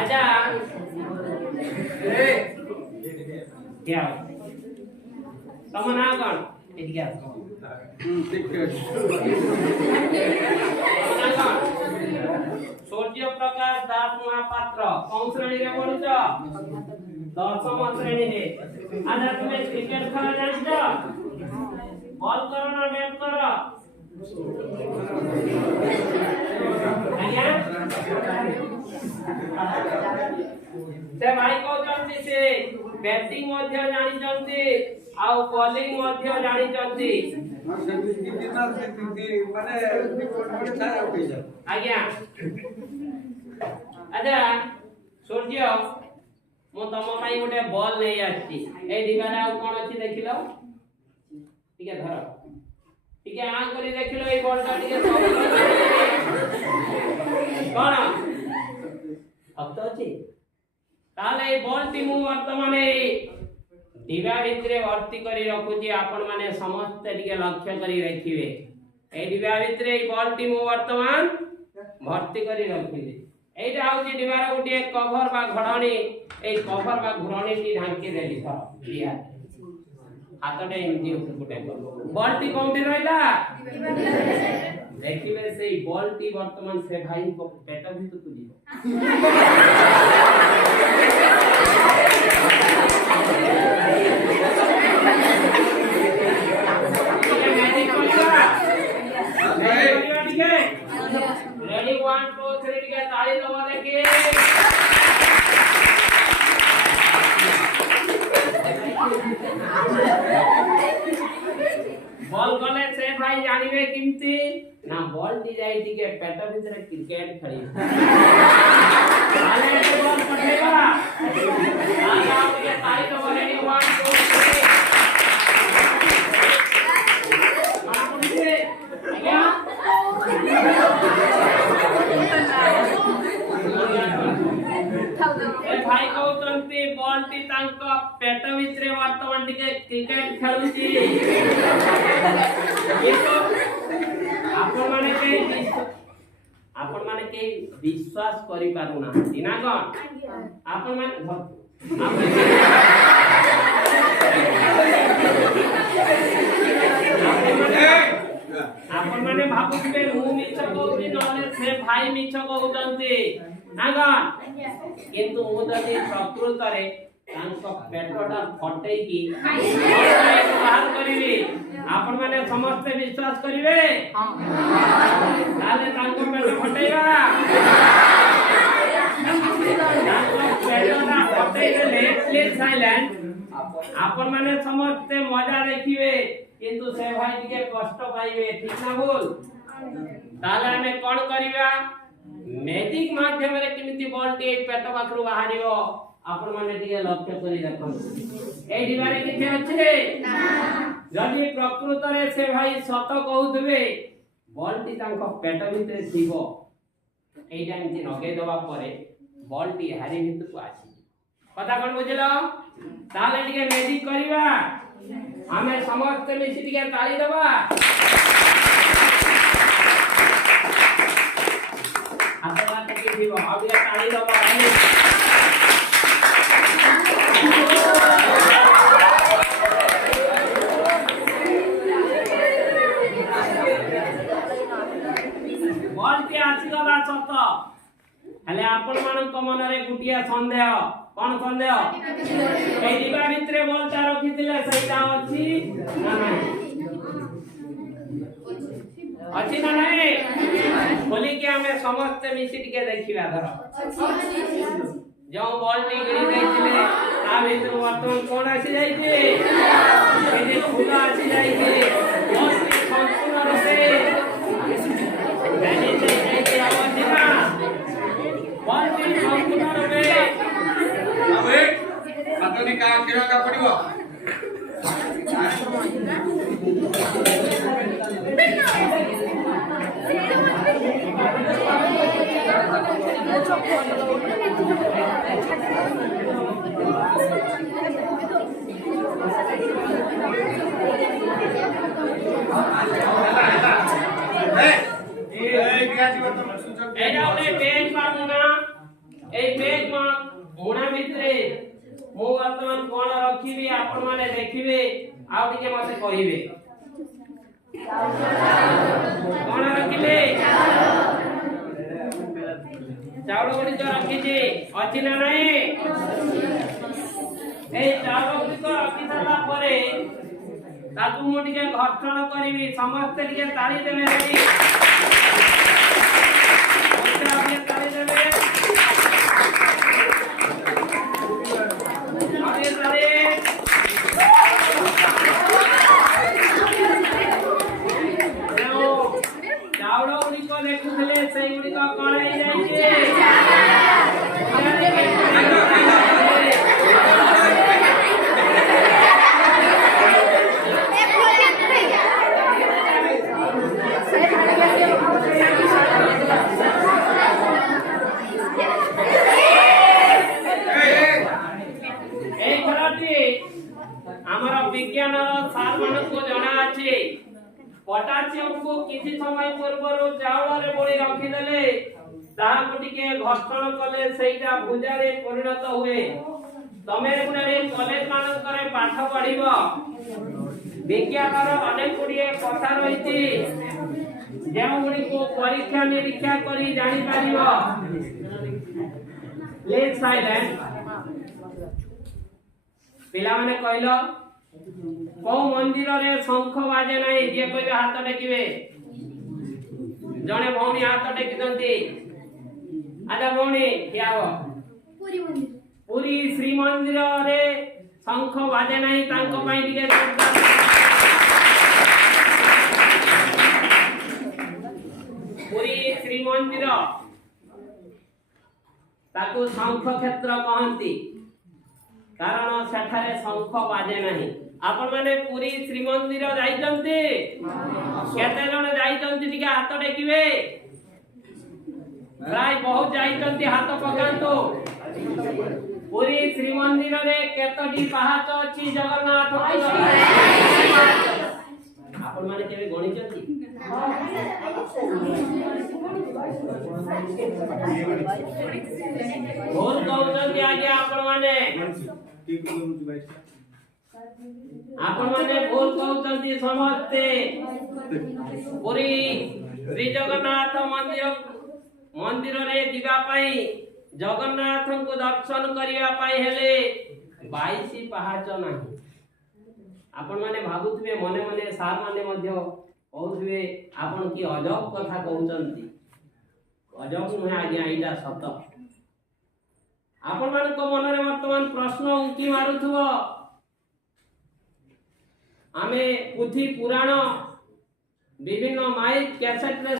अच्छा क्या तुम ना कौन क्या सूर्य प्रकाश दास महापात्र कौन श्रेणी रे पढुछ दशम श्रेणी रे आजा तुमे क्रिकेट खेल जानछ बॉल करो ना बैट करो आज्ञा से भाई कहउछन्ती से बैटिंग मध्ये जानि जंती आ बॉलिंग मध्ये जानि जंती आज्ञा अच्छा सूर्य मु तम पाई गोटे बॉल नहीं आछि ए दिगारे आ कोन अछि देखिलो ठीक है धर ठीक है आ करी देखिलो ए बॉल ता ठीक है कोन अब तो अछि ताले ए बॉल टी मु वर्तमान डिबा भितरे भर्ती करी रखुची आपण माने समस्त टिके लक्ष्य करी रखिबे ए डिबा भितरे ए बॉल टी मु वर्तमान भर्ती करी रखिले एटा आउची डिबार गुटी कवर बा घडणी ए कवर बा घुरणी टी ढांकी देली था लिया हातटे एमती गुटे बॉल टी कोंटी रहला देखिबे सेई बॉल टी वर्तमान से भाई को पेट भीतर तुली रेडी 1 2 3 के ताली दबा देके बॉल गले से भाई जानिबे किमती ना बॉल दी जाई थी के पेट भीतर क्रिकेट खेली आले बॉल पटेगा आजा के ताली दबा रेडी 1 2 भाई कहउतंती बॉल टी तांको पेट भितरे वर्तमान टिके क्रिकेट खेलुची एतो आपण माने के विश्वास करि पारुना दिना कोन आपण माने आपण माने भाबुबे मु मिछ कहउची नले से भाई मिछ कहउतंती ना कोन किंतु मु जदि प्रकृत रे तांको पेटटा फटै की बाहर करिवे आपण माने समस्त विश्वास करिवे हां ताले तांको पेट फटैबा तांको पेटटा फटै देले प्लीज साइलेंट आपण माने समस्त मजा देखिवे किंतु से भाई के कष्ट पाइबे ठीक ना भूल ताले हमें कोन करिवा मैजिक माध्यम रे किमिति बॉल टी पेट पाखरु बाहरियो आपण माने टिके लक्ष्य करी देखन ए दिवारे किथे अछि ना जदि प्रकृत रे से भाई सत कहउतबे बॉल टी तांको पेट भितरे थिबो एटा इति नगे दबा परे बॉल टी हारी भितर को आसी पता कोन बुझलो ताले टिके मैजिक करिवा हमें समस्त मिसी टिके ताली दबा आता टिके दिबो अब ये ताली दबा बॉल के आसी गला सत हले आपण मानक मन रे गुटिया संदेह कोन संदेह ए दिबा भितरे बॉल ता रखितिले सेटा अछि ना नाही अछि ना नाही बोली के हमें समस्त मिसी टिके देखिबा धर जो बॉल टी गिरी दैतिले ता भितर वर्तमान कोन आसी जाइछे ए जे फुला आसी जाइछे बॉल टी संपूर्ण रूपे मैंने जाइछे आवाज ना बॉल टी संपूर्ण रूपे अब पतनी का केवा का पड़िबो ए ए क्या जीवन तो सुचक एटा ओले पेज पामुना ए पेज मुना भितरे मो वर्तमान कोन रखिबी आपण माने देखिबे आ टिके मते कहिबे कोन रखिले चावल गुडी जो रखी जे अछि ना नाही ए चावल गुडी को रखी साला परे ताकू मो टिके घर्षण करिवि समस्त टिके ताली देबे रेडी ओते आपने ताली देबे आगे ताली चावल गुडी को देखुथले सेई गुडी को कोन हे जाई छे हमारा विज्ञान सार मान को जाना अछि पोटासियम को किछि समय पूर्व चावल रे बोली रखि देले ताहा को टिके घर्षण कले सेटा भुजा रे परिणत हुए तमे गुणे कॉलेज मान करे पाठ पढिबो विज्ञान रो अनेक गुडिए कथा रहिछि जेउ गुडी को परीक्षा निरीक्षा करी जानि पारिबो लेट साइलेंट पिला माने कहलो को मंदिर रे शंख बाजे नाही जे कहबे हाथ टेकिबे जणे भौणी हाथ टेकी दंती आजा भौणी क्या हो पुरी श्री मंदिर रे शंख बाजे नाही तांको पई दिके पुरी श्री मंदिर ताकू शंख क्षेत्र कहंती कारण सेठारे शंख बाजे नाही आपण माने पुरी श्री मंदिर जाइचंती केते जण जाइचंती टिके हाथ टेकिबे प्राय बहुत जाइचंती हाथ पकांतो पुरी श्री मंदिर रे केतोटी पहाच अछि जगन्नाथ आपण माने केबे गणिचंती भूल कहउचंती आगे आपण माने आपण माने भूल कहउचंती समझते पुरी श्री जगन्नाथ मंदिर रे दिबा पई जगन्नाथ को दर्शन करिया पई हेले 22 पहाच नाही आपण माने भाबुथबे मने मने सार माने मध्य कहउथबे आपण की अजब कथा कहउचंती अजब नुहे आगे आइला सत आपण मान को मन रे वर्तमान प्रश्न उंकी मारुथबो आमे पुथी पुराण विभिन्न माइक कैसेट रे